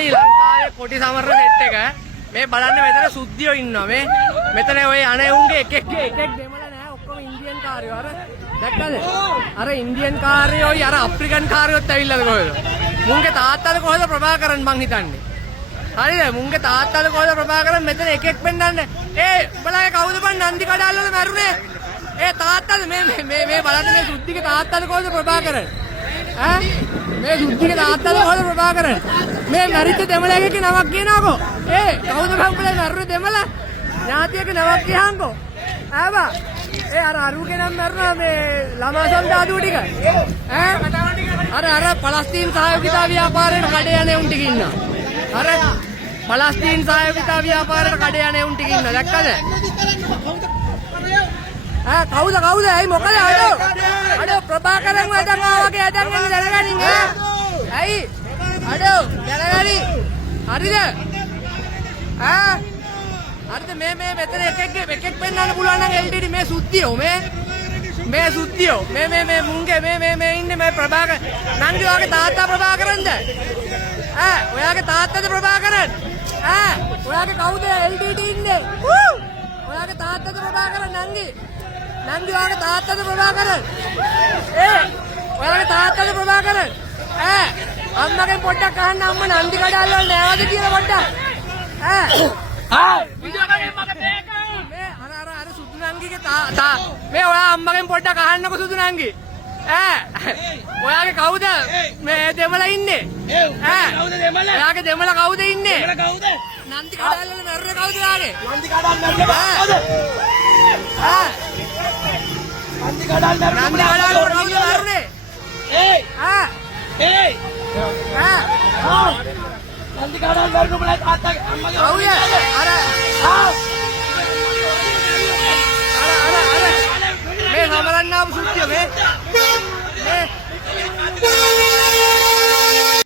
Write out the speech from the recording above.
තමයි ලංකාවේ කොටි සමරන සෙට් එක. මේ බලන්න මෙතන සුද්ධියෝ ඉන්නවා මේ. මෙතන ඔය අනේ උන්ගේ එක දෙමළ නෑ ඔක්කොම ඉන්දියන් කාර්යෝ. අර දැක්කද? අර ඉන්දියන් කාර්යෝයි අර අප්‍රිකන් කාර්යෝත් ඇවිල්ලාද කොහෙද? මුන්ගේ තාත්තද කොහෙද ප්‍රභාකරන් මං හිතන්නේ. හරිද? මුන්ගේ තාත්තද කොහෙද ප්‍රභාකරන් මෙතන එකෙක් පෙන්නන්නේ. උඹලාගේ කවුද බං නන්දි කඩාල් වල මැරුනේ? තාත්තද මේ බලන්න මේ සුද්ධිගේ තාත්තද කොහෙද ප්‍රභාකරන්? මේ සුද්ධිගේ තාත්තද කොහෙද ප්‍රභාකරන්? මේ මැරිච්ච දෙමළගේ නමක් කියනකෝ. කවුද බං උඹලා මැරුනේ දෙමළ? ඥාතියගේ නමක් කියහන්කෝ. ආවා. අර අරුගේ නම් මැරුණා මේ ළමා සම්දාදුව ටික. අර පලස්තීන් සහයෝගිතා ව්‍යාපාරයට කඩේ යන්නේ උන් ටික ඉන්නවා. අර පලස්තීන් සහයෝගිතා ව්‍යාපාරයට කඩේ යන්නේ උන් ටික ඉන්නවා. දැක්කද? කවුද? ඇයි මොකද? අඩෝ ප්‍රභාකරන් වදන් ආවගේ අදන් යන්නේ දැනගනින් ඇයි? අඩෝ දැනගනි. හරිද? හරිද මේ මෙතන එකෙක් පෙන්නන්න පුළුවන් නම් LTD මේ සුද්ධියෝ මේ සුද්ධියෝ මේ මුංගේ මේ ඉන්නේ මේ ප්‍රභාකර නංගි ඔයාගේ තාත්තා ප්‍රභාකරන්ද? ඔයාගේ තාත්තද ප්‍රභාකරන්? ඔයාගේ කවුද LTD ඉන්නේ? ඔයාගේ තාත්තද ප්‍රභාකරන් නංගි ඔයාගේ තාත්තද ප්‍රභාකරන්? ඔයාගේ තාත්තද ප්‍රභාකරන්? අම්මගෙන් පොඩ්ඩක් අහන්න අම්මා නන්දි කඩාල් වල නෑවද කියලා පොඩ්ඩක්. අර සුදු නංගිගේ මේ ඔයා අම්මගෙන් පොඩ්ඩක් අහන්නකො සුදු නංගි. ඔයාගේ කවුද මේ දෙමළ ඉන්නේ? ඔයාගේ දෙමළ කවුද ඉන්නේ? නන්දි කඩාල් වල මැරුනේ කවුද ඔයාගේ? නන්දි කඩාල් මැරුනේ කවුද? නන්දි කඩාල් කවුද මැරුනේ? නන්දි කඩාල් මැරුනේ උඹලා තාත්තගේ අම්මගේ.